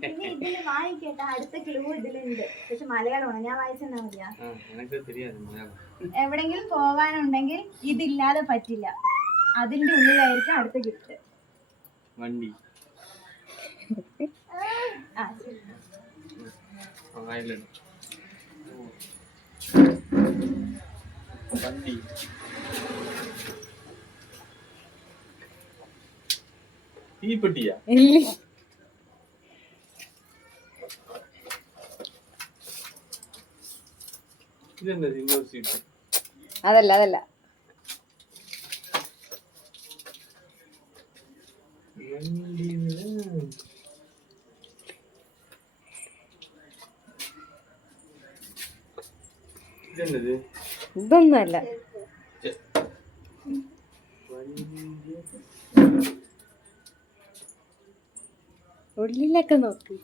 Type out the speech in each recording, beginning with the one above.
പിന്നെ ഇതില് വായിക്കട്ടെ, അടുത്ത ക്ലൂ ഇതിലുണ്ട്. പക്ഷെ മലയാളമാണ്, ഞാൻ വായിച്ചെന്നാ മതിയാ. എവിടെങ്കിലും പോവാനുണ്ടെങ്കിൽ ഇതില്ലാതെ പറ്റില്ല. അതിന്റെ ഉള്ളിലായിരിക്കും അടുത്ത ഗിഫ്റ്റ്. വണ്ടി. വണ്ടി. തീപ്പെട്ടിയാ? ഇതെന്താ യൂണിവേഴ്സിറ്റി? അതല്ല അതല്ല. ഇതൊന്നുമല്ല. ഉള്ളിലൊക്കെ നോക്കി.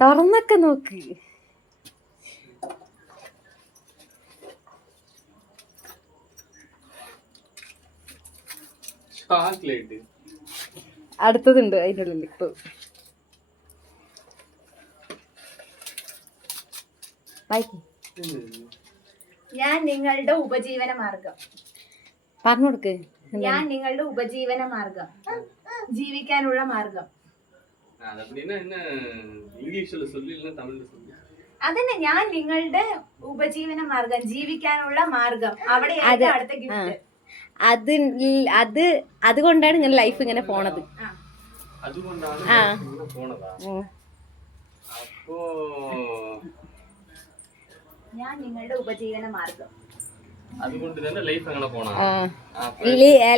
തുറന്നൊക്കെ നോക്ക്. ചോക്ലേറ്റ്. അടുത്തതുണ്ട് അതിൻ്റെ ഉള്ളിൽ. ഇപ്പൊ ഞാൻ നിങ്ങളുടെ ഉപജീവന മാർഗം. പറഞ്ഞു കൊടുക്ക്. ഞാൻ നിങ്ങളുടെ ഉപജീവന മാർഗം, ജീവിക്കാനുള്ള മാർഗം. അതന്നെ, ഞാൻ നിങ്ങളുടെ ഉപജീവന മാർഗം, ജീവിക്കാനുള്ള മാർഗം. അവിടെ അടുത്ത ഗിഫ്റ്റ്. അതുകൊണ്ടാണ് ഇങ്ങനെ ലൈഫ് ഇങ്ങനെ പോണത്. ഞാൻ നിങ്ങളുടെ ഉപജീവന മാർഗം. അതുകൊണ്ട് തന്നെ ലൈഫ് അങ്ങനെ പോണ.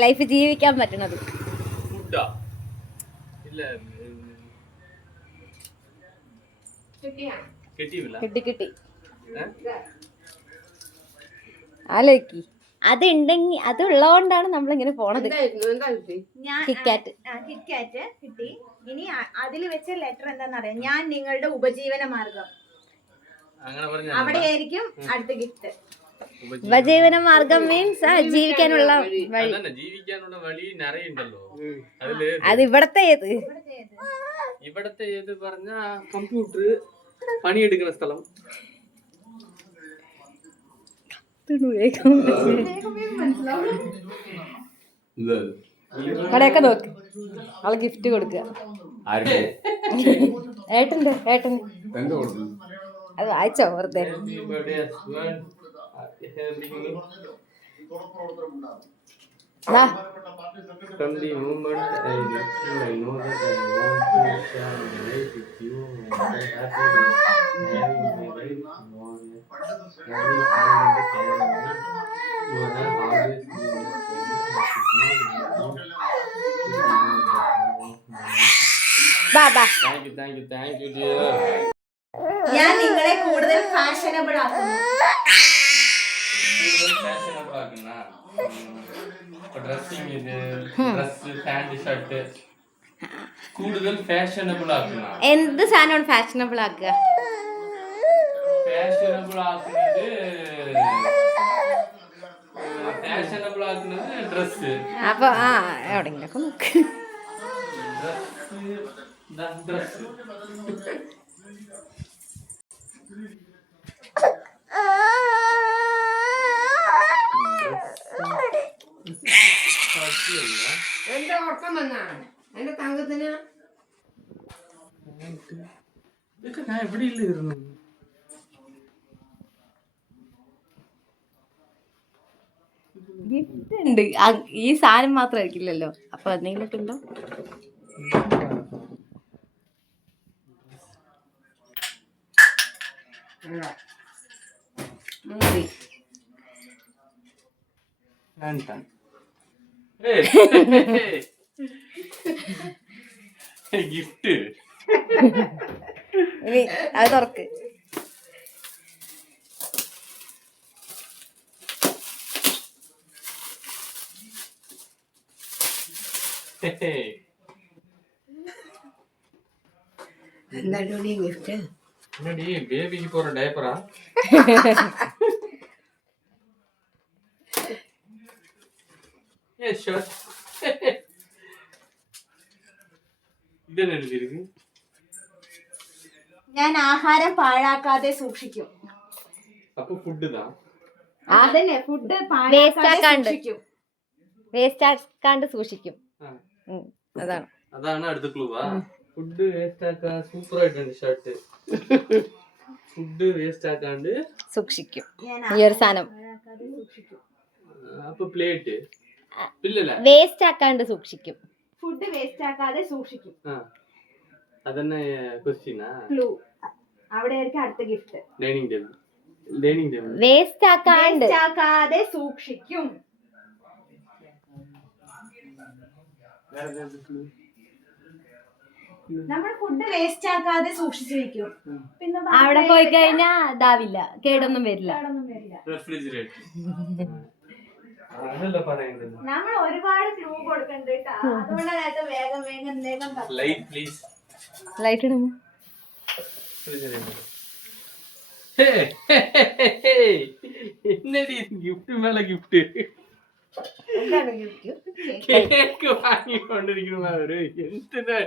ലൈഫ് ജീവിക്കാൻ പറ്റണത്. കിട്ടി ആലോചിക്കി. അതുണ്ടെങ്കിൽ അതുള്ളതുകൊണ്ടാണ് നമ്മളിങ്ങനെ പോണത്. കിറ്റ്കാറ്റ് കിട്ടി. ഇനി അതിൽ വെച്ച ലെറ്റർ എന്താന്നറിയാം? ഞാൻ നിങ്ങളുടെ ഉപജീവന മാർഗം. അവിടെയായിരിക്കും അടുത്ത ഗിഫ്റ്റ്. ഉപജീവന മാർഗം മീൻസ് ജീവിക്കാനുള്ള വഴി. ജീവിക്കാനുള്ള വഴി നിറയുണ്ടല്ലോ. അത് ഇവിടത്തെ ഏത് പറഞ്ഞ കമ്പ്യൂട്ടർ പണിയെടുക്കുന്ന സ്ഥലം. കടയൊക്കെ നോക്ക്. ആള് ഗിഫ്റ്റ് കൊടുക്കുക. ഏട്ടന് അത് വായിച്ചോ വെറുതെ. From the moment I met you, I know that I want to share my life with you. I'm so happy that having my life more every time and caring. You have always been the Thank you, dear. ഞാൻ നിങ്ങളെ കൂടുതൽ fashionable ആക്കുന്നു. Dressing dress pant shirt കൂടുതൽ fashionable ആക്കുന്ന. എന്ത് സാധനമാണ് fashionable ആക്കുക? Fashionable ആക്കുന്നത് ഡ്രസ്. അപ്പൊ എവിടെങ്കിലൊക്കെ നോക്ക്. ഡ്രസ് എന്റെ ഉറക്കം വന്നാണ് എന്റെ തങ്കത്തിന്. ഞാൻ എവിടെ ഇല്ലായിരുന്നു. ഗിഫ്റ്റ് ഉണ്ട്. ഈ സാധനം മാത്രമായിരിക്കില്ലല്ലോ. അപ്പൊ എന്തെങ്കിലുമൊക്കെ ഉണ്ടോ? ഗിഫ്റ്റ് അത് തുറക്ക്. എന്താ ഗിഫ്റ്റ്? என்னடி பேபிக்கு போற டயப்பரா? Yes, sure. ഇതെന്നെ എഴുതിയിരിക്കും. ഞാൻ ആഹാരം പാഴാക്കാതെ സൂക്ഷിക്കും. അപ്പൊ ഫുഡ് താ. അതന്നെ ഫുഡ് Waste പാഴാക്കാതെ ആക്കാണ്ട്. സൂക്ഷിക്കും. വേസ്റ്റ് ആക്കാണ്ട് സൂക്ഷിക്കും. ആ. അതാണ്. അതാണ് അടുത്ത ക്ലൂവാ. ഫുഡ് വേസ്റ്റ് ആക്കാ സൂപ്പർ ആയിട്ടുണ്ട് ഷർട്ട്. ഫുഡ് വേസ്റ്റ് ആക്കാണ്ട് സൂക്ഷിക്കും. ഞാൻ ഈ ഒരു സാധനം പാഴാക്കാതെ സൂക്ഷിക്കും. അപ്പൊ പ്ലേറ്റ് ഇല്ലല്ലേ? വേസ്റ്റ് ആക്കാണ്ട് സൂക്ഷിക്കും. ഫുഡ് വേസ്റ്റ് ആക്കാതെ സൂക്ഷിക്കും. ആ അതന്നെ ക്വസ്റ്റ്യനാ. ക്ലൂ അവിടെ ആയിരിക്കും അടുത്ത gift. Dining table. Dining table. Waste ആക്കാണ്ട് വേസ്റ്റ് ആക്കാതെ സൂക്ഷിക്കും. നമ്മൾ ഫുഡ് വേസ്റ്റ് ആക്കാതെ സൂക്ഷിച്ചു വെക്കും. പിന്നെ അവിടെ പോയി കഴിഞ്ഞാ ഇതാവില്ല, കേടൊന്നും വരില്ല. കേടൊന്നും വരില്ല. റെഫ്രിജറേറ്റർ. അതല്ല പറയുന്നത്. നമ്മൾ ഒരുപാട് ക്ലൂ കൊടുക്കണ്ട കേട്ടാ. അതുകൊണ്ട് നേരത്തെ വേഗം വേഗം വേഗം പറ. Light please. ലൈറ്റ് ഇടുമോ? റെഫ്രിജറേറ്റർ. എന്നടി ഗിഫ്റ്റ് മേലെ ഗിഫ്റ്റ്. എന്താണ് ഗിഫ്റ്റ്? കേക്ക് വാങ്ങിക്കൊണ്ടിരിക്കുന്ന എന്തിനാ